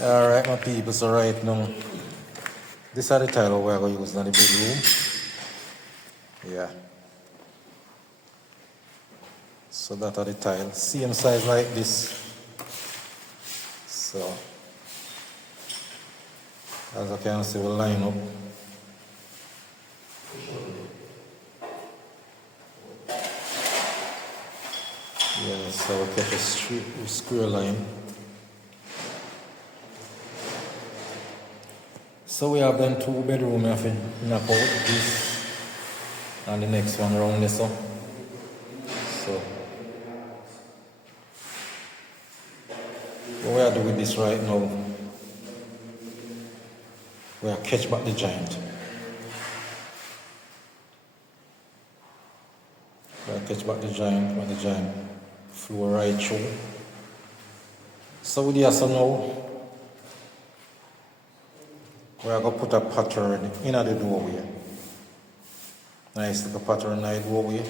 Alright, my people, so right now, this is the tile we're going to use in the bedroom. Yeah. So that are the tile. Same size like this. So, as you can see, we'll line up. Yeah, so we'll get a square line. So we have then 2 bedrooms. We have to knock out this and the next one around this one. So what we are doing with this right now, we are catch back the giant. We are catch back the giant when the giant flow right through. So with this now, we are going to put a pattern in the doorway. Nice little pattern in the doorway.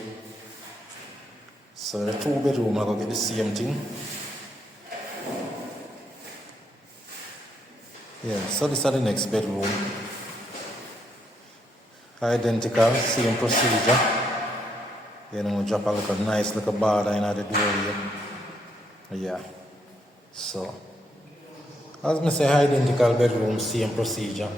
So the 2 bedrooms are going to get the same thing. Yeah, so this is the next bedroom. Identical, same procedure. You know, drop a little nice little border in the doorway. Yeah. So, as I say, identical bedroom, same procedure.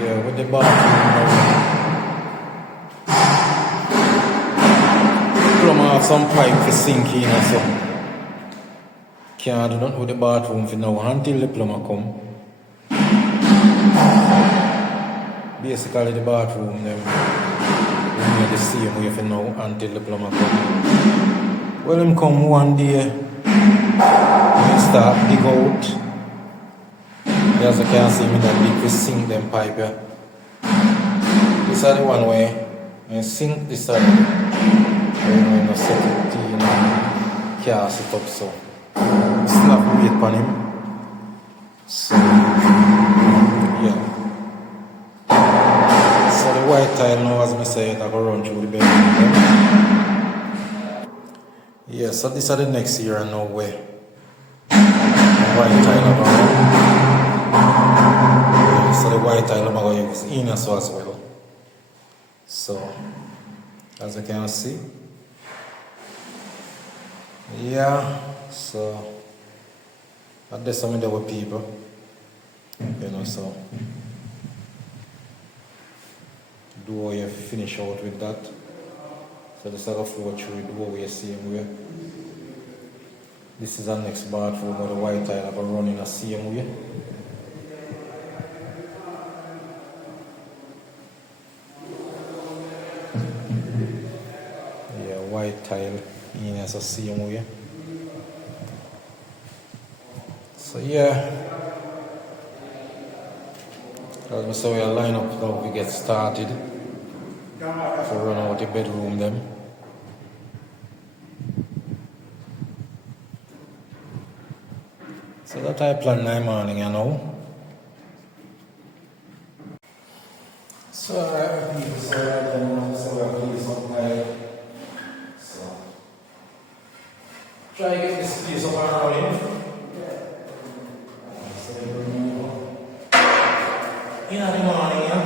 Yeah, with the bathroom. Have some pipe for sinking and so. Can't do nothing with the bathroom for now until the plumber come. Basically the bathroom them we made the same way for now until the plumber come. Well him come one day we start dig out. As you can see me that dig we sink them pipe here. This is the one way and sink this side. You know, set it and cast it up so slap weight on him. So yeah. So the white tile now, as I say, I go run through the bedroom. Yeah, so this is the next year now where the white tile I'm going to so the white tile I'm going to use in as well. So as you can see. Yeah, so that's some of the people, you know, so do all you finish out with that. So the sort of flow through the way you see way. This is our next bathroom where the white tile have a run in the same way. Yeah, white tile. In as a same way. So yeah, as we say, we are line up now. We get started to run out the bedroom them. So that I plan in the morning, you know. So alright, people, so we are doing some time. Try to get this piece of iron in. In the morning, yeah.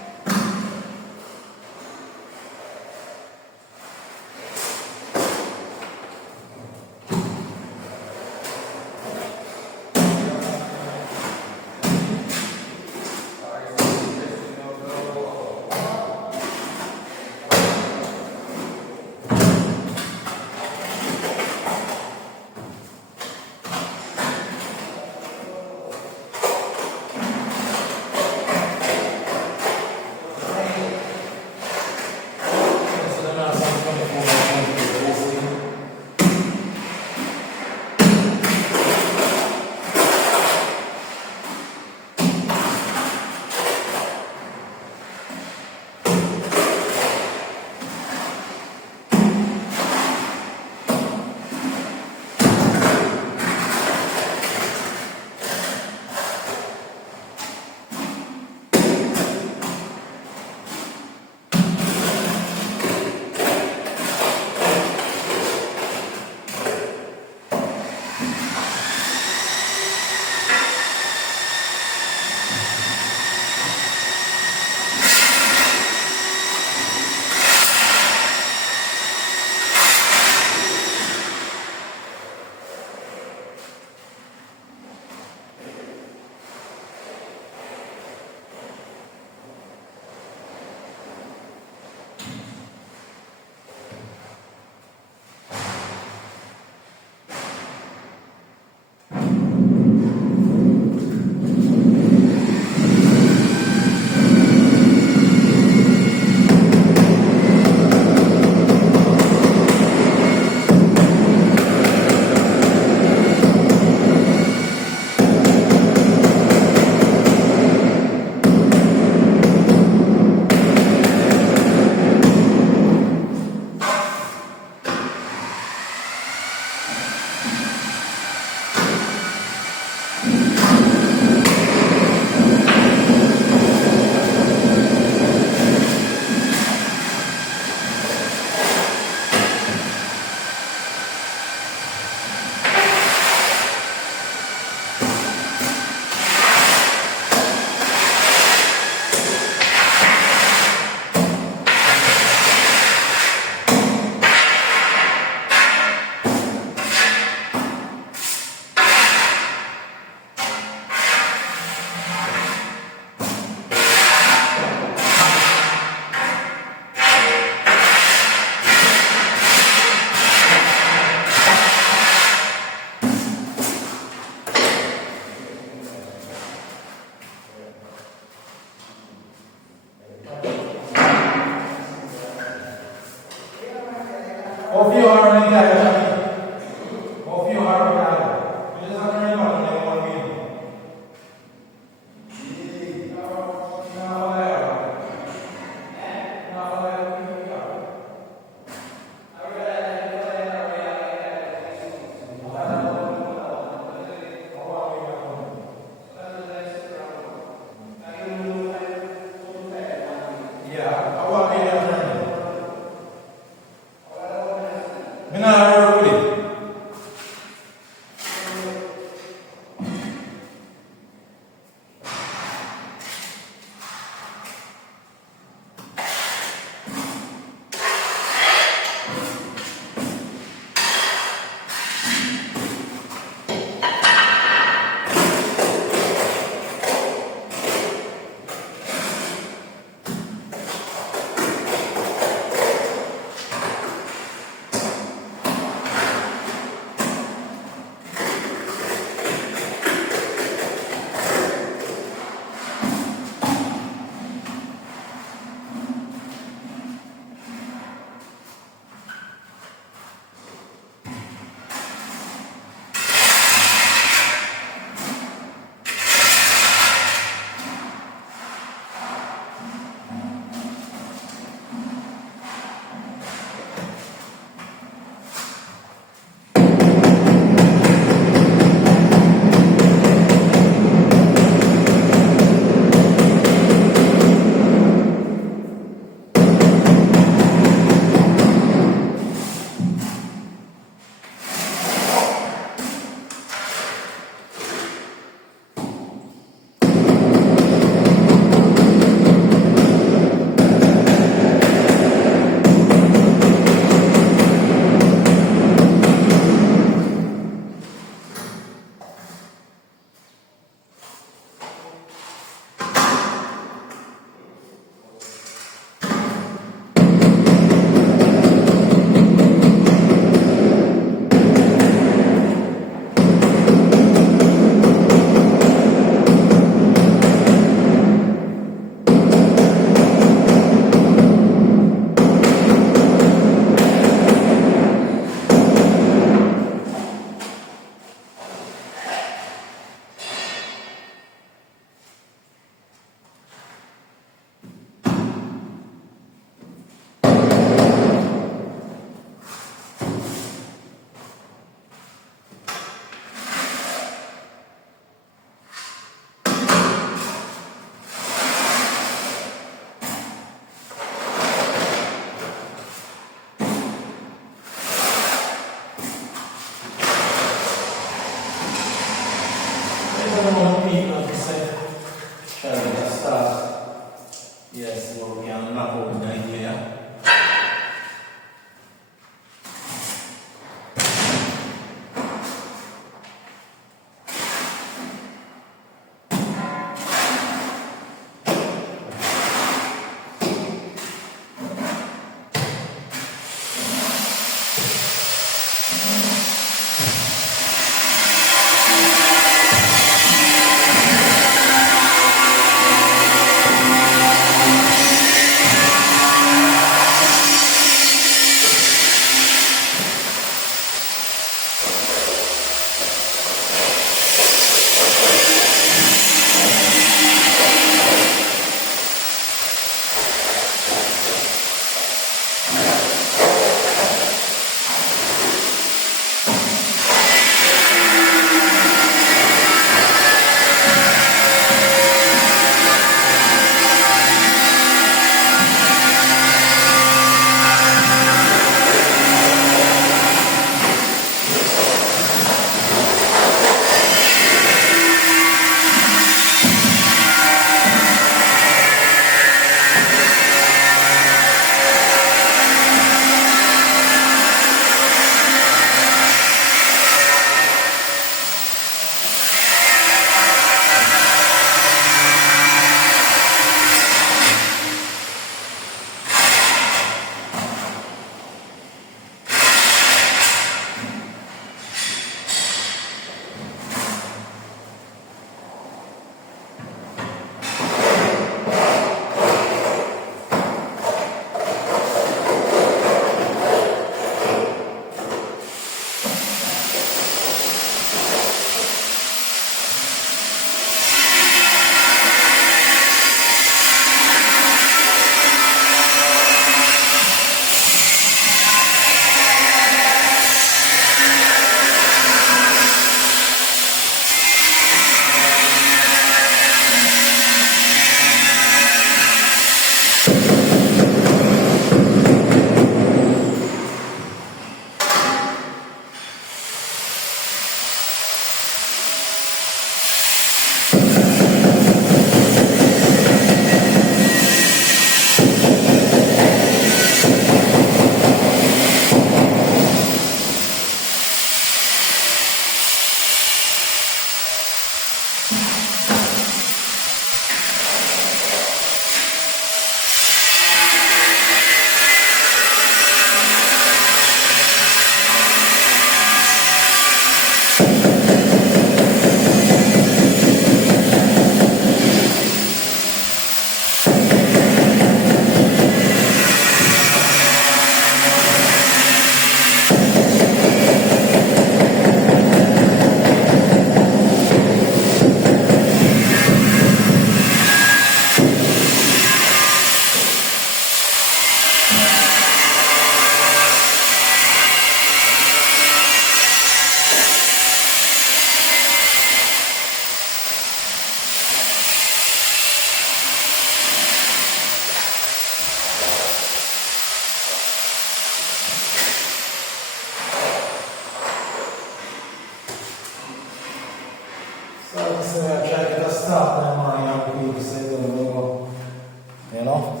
You know?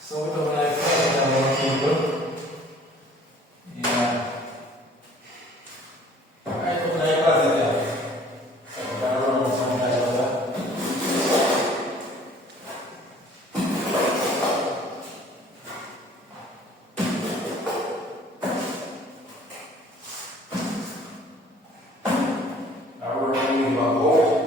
So we don't like that people. Yeah. I don't like that. So we can run some kind of that. I will remove my bolt.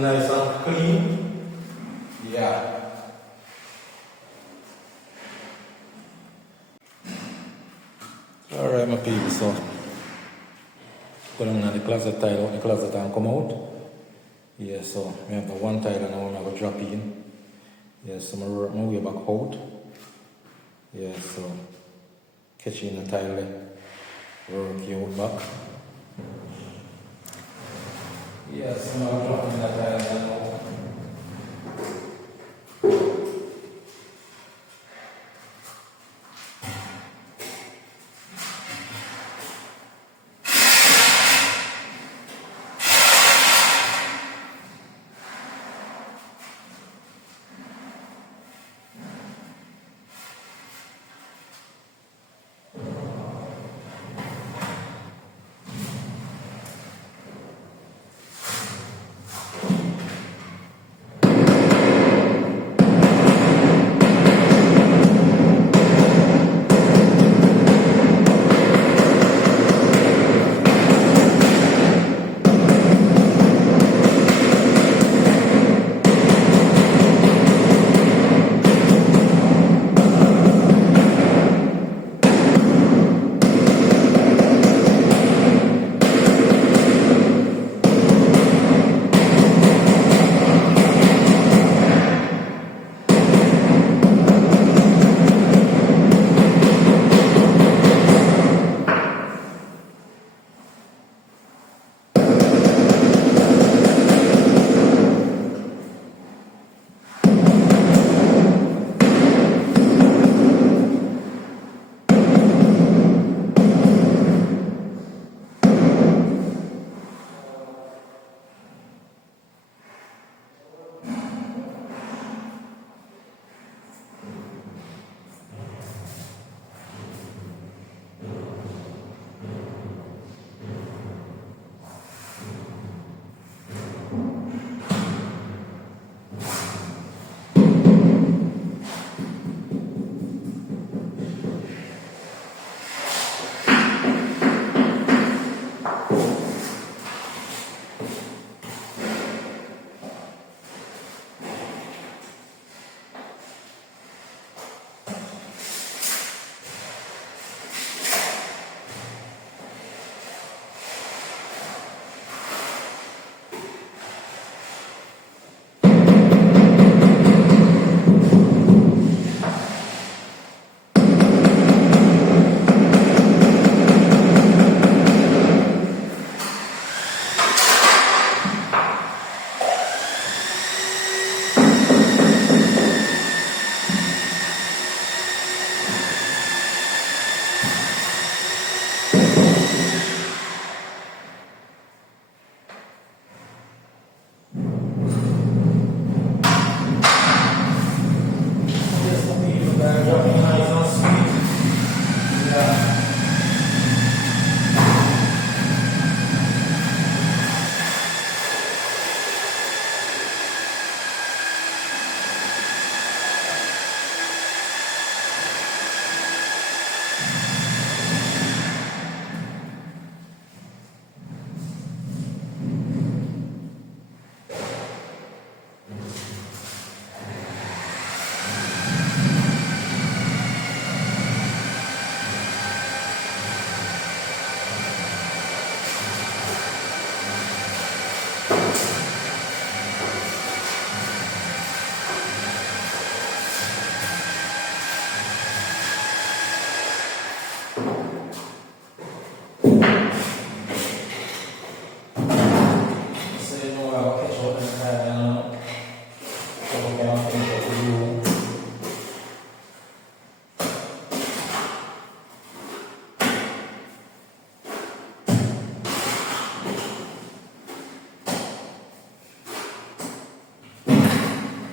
Nice and clean. Yeah. Alright, my people, so put them in the closet, tile out the closet and come out. Yeah, so we have the one tile and now I'm going to drop in. Yeah, so I'm going to work my way back out. Yeah, so catch you in the tile there. Work you out back. Yeah, so I'm going to drop in the tile and now.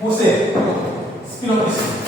Você, spin up this.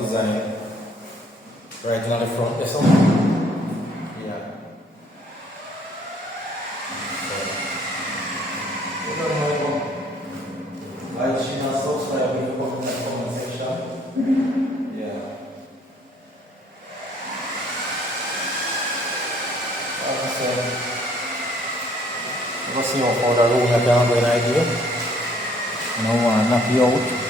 Design right in the front, this one. Yeah. Like she not subscribe in the comment section. Yeah. Like I said, let's see how far the room I can go an idea. And I want to knock you out.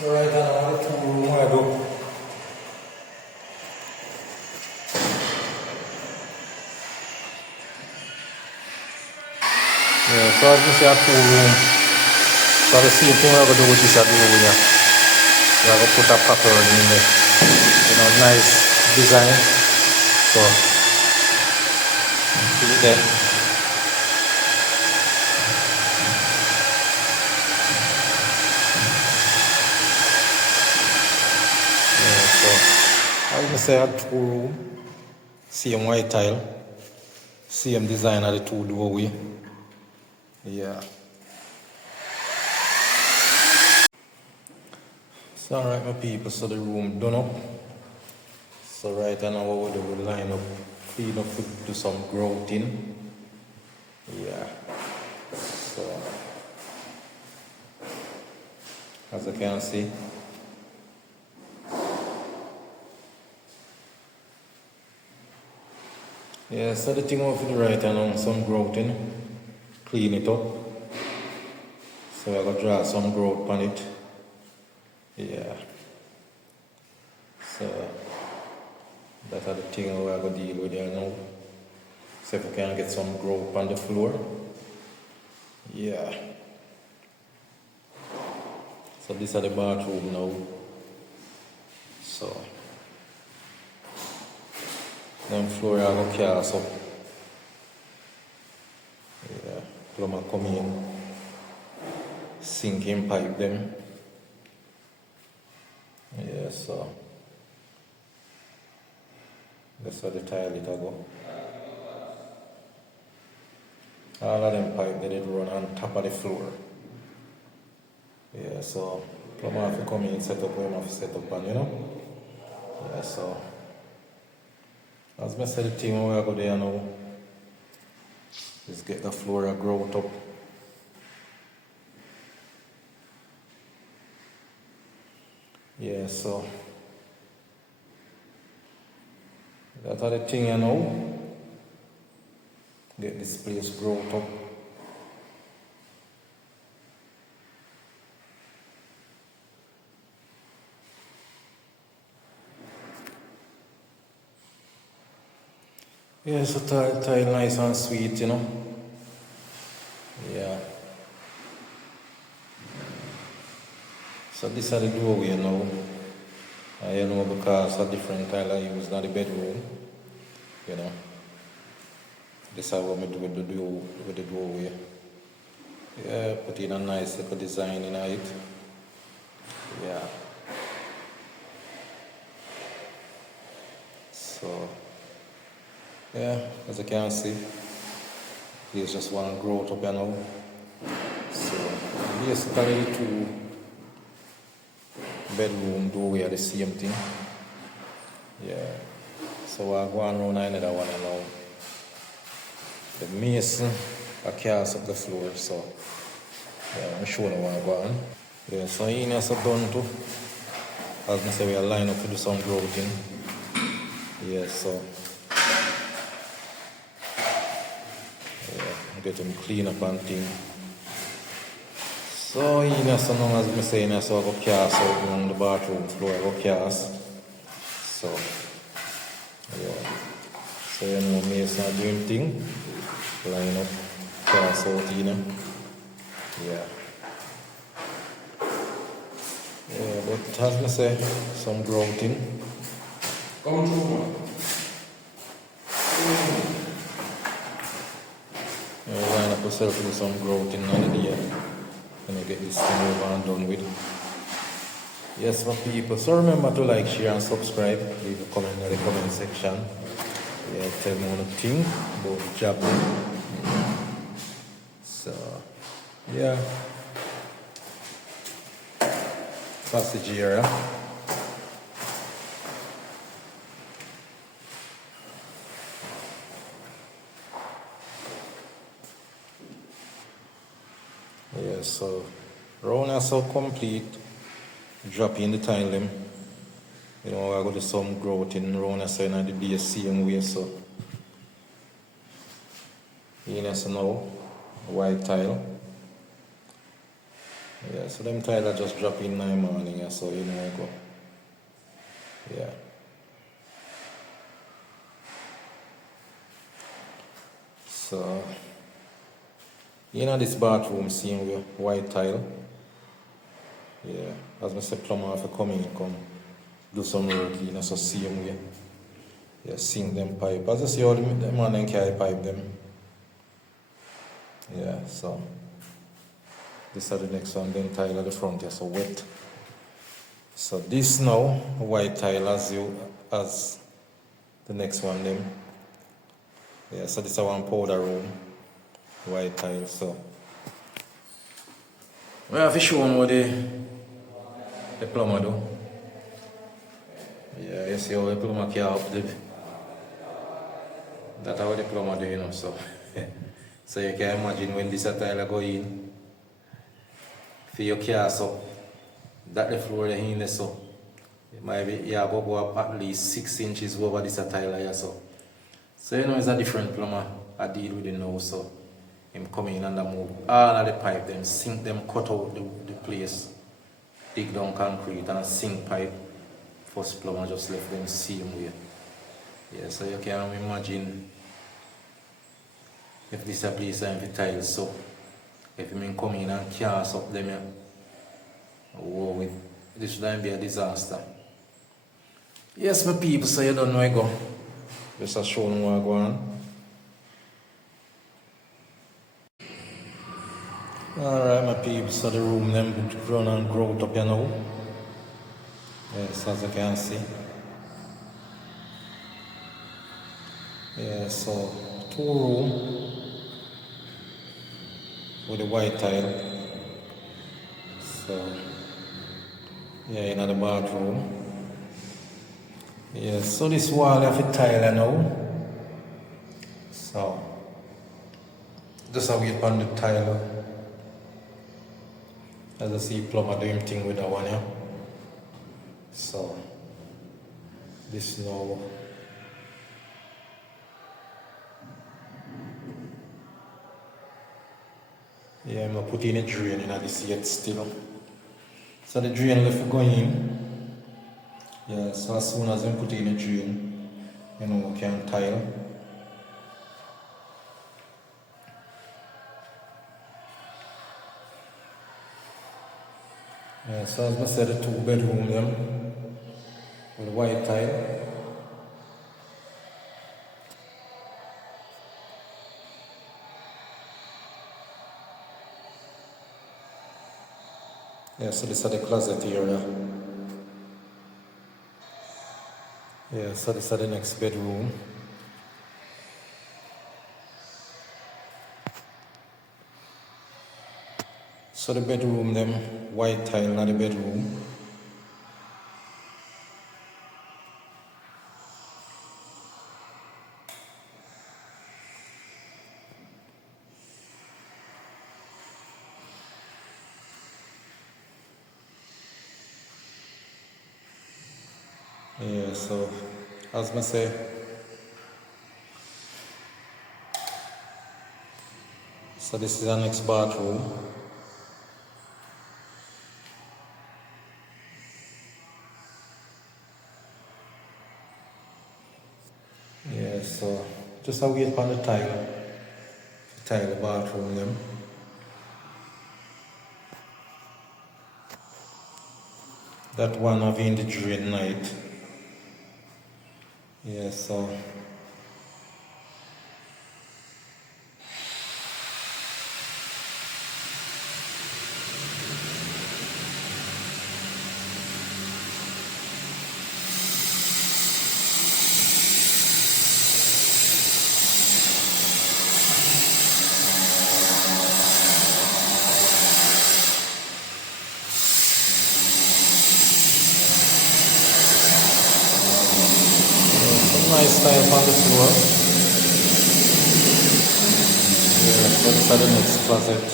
So right now, the 2 room I do. Yeah, so as you see a 2 room. So the same thing we're going to do with this door here. We're going to put a pattern in there. You know, nice design. So, see it there. Yeah, so, as I say, a 2 room. Same white tile. Same design of the 2 doorway. Yeah. So alright my people, so the room done up. So right now what we do, we line up, clean up, do some grouting. Yeah. So as you can see. Yeah, so the thing we have to do right now, some grouting, clean it up. So I'm gonna draw some grout on it. Yeah. So that's the thing we're going to deal with here now. So if we can get some grout on the floor. Yeah. So this is the bathroom now. So then floor I go cast up. Yeah. Plumber come in. Sinking pipe them. Yeah, so that's how the tile it go. All of them pipe they did run on top of the floor. Yeah, so plumber have to come in set up where he have to set up and you know. Yeah, so as I said the thing we go there now is get the floor grout up. Yeah, so that's the thing you know. Get this place grout up. Yeah, so tile nice and sweet, you know. Yeah. So this is the doorway now. You know, because a different tile I use in the bedroom. You know. This is what I do with the doorway. Yeah, put in a nice little design in it. Yeah. So yeah, as you can see, there's just one growth up here now. So basically the 2 bedroom doorway are the same thing. Yeah. So we're going around another one now. The mason I cast up the floor, so yeah, I'm sure I want to go on. Yeah, so in here so done too. As I say, we are lined up to do some grouting. Yeah, so yeah, get them clean up and thing. So in here so now as I say, in here so I go cast out on the bathroom floor, I go cast. So yeah. So you know mason are doing thing. Line up, cast out in here. Yeah. Yeah, but as I say, some grouting. Come through, man. Line up yourself to do some grouting on the day. And you get this thing over and done with. Yes, my people. So remember to like, share, and subscribe. Leave a comment in the comment section. Yeah, tell me what you think about the job. So, yeah. Passage area. Yeah, so round is so complete. Drop in the tile them. You know, I got to some growth in round so in the base same way so. In so now, white tile. Yeah, so them tile just drop in 9 morning, yeah, so you know I go. Yeah. So this bathroom same with white tile. Yeah. As I said, plumber have to come in, come do some work, so same way. Yeah, sink them pipe. As I see all the man then carry pipe them. Yeah, so this are the next one, then tile at the front here, so wet. So this now, white tile as the next one them. Yeah, so this is one powder room, white tile, so. We have to show what the plumber do. Yeah, you see how the plumber can up that's how the plumber do, so. So you can imagine when this tile go in, for your car, so that the floor in there, so it might be, you have to go up at least 6 inches over this tile here, so. So it's a different plumber I deal with it now, so him come in and move all of the pipe, them sink them, cut out the place, dig down concrete and sink pipe. First plumber just left them same way. Yeah, so you can imagine if this a place and if tiles, so if you come in and cast up them here, oh, this should be a disaster. Yes, my people, so you don't know I go. Just a show them what I go on. Alright, my people, so the room them run and grow up here now. Yes, as you can see. Yeah, so 2 room with the white tile. So yeah, in the bathroom. Yeah, so this wall have a tile now. So just a wait on the tile. As I see plumber doing thing with that one, yeah. So this now. Yeah, I'm gonna put in a drain in this yet still. So the drain left going in. Yeah, so as soon as I put in a drain, we can tile. Yeah, so as I said, the 2-bedroom them with white tile. Yeah, so this is the closet area. Yeah, so this is the next bedroom. So the bedroom them white tile in the bedroom. Yeah, so as I say, so this is our next bathroom. Yeah, so just a wait on the tile the bathroom them. That one having the drain night. Yeah, so some nice tile on the floor. Yeah, so this is the next closet.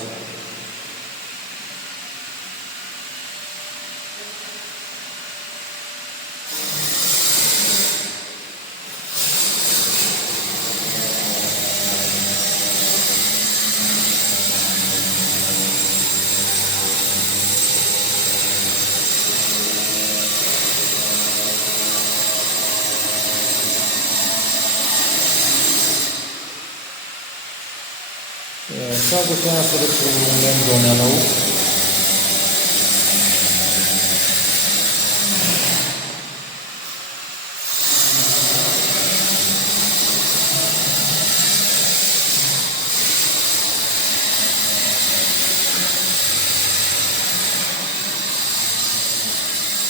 Yeah, so we can see the full moon them done now.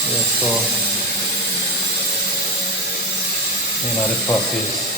Yeah, so in the process.